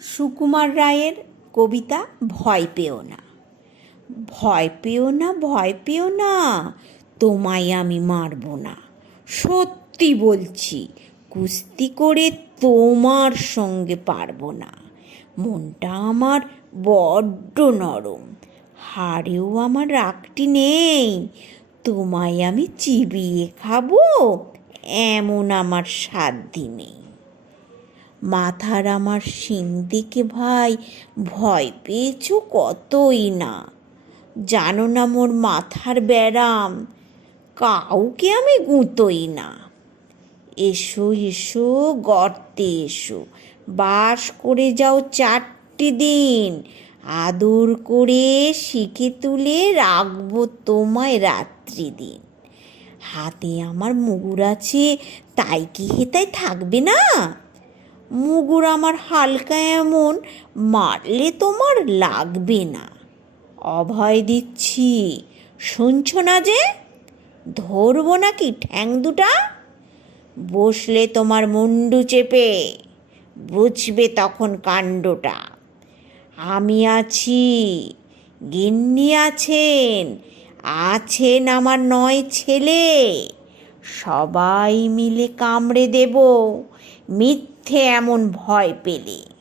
সুকুমার রায়ের কবিতা ভয় পেও না। ভয় পেও না, ভয় পেও না, তোমায় আমি মারবো না। সত্যি বলছি, কুস্তি করে তোমার সঙ্গে পারব না। মনটা আমার বড্ড নরম, হাড়েও আমার রাগটি নেই। তোমায় আমি চিবিয়ে খাব, এমন আমার সাধ্যি নেই। মাথার আমার শিং দিকে ভাই, ভয় পেয়েছ কতই না? জানো না মোর মাথার ব্যারাম, কাউকে আমি গুঁতোই না। এসো এসো, গর্তে এসো, বাস করে যাও চারটি দিন, আদর করে শিখে তুলে রাখব তোমায় রাত্রি দিন। হাতে আমার মুগুর আছে, তাই কি হেতায় থাকবে না? মুগুর আমার হালকা এমন, মারলে তোমার লাগবে না। অভয় দিচ্ছি, শুনছ না যে? ধরবো নাকি ঠ্যাং দুটা? বসলে তোমার মুন্ডু চেপে, বুঝবে তখন কাণ্ডটা। আমি আছি, গিন্নি আছেন আছেন আমার নয় ছেলে। সবাই মিলে কামড়ে দেব। মিথ্যে এমন ভয় পেলে।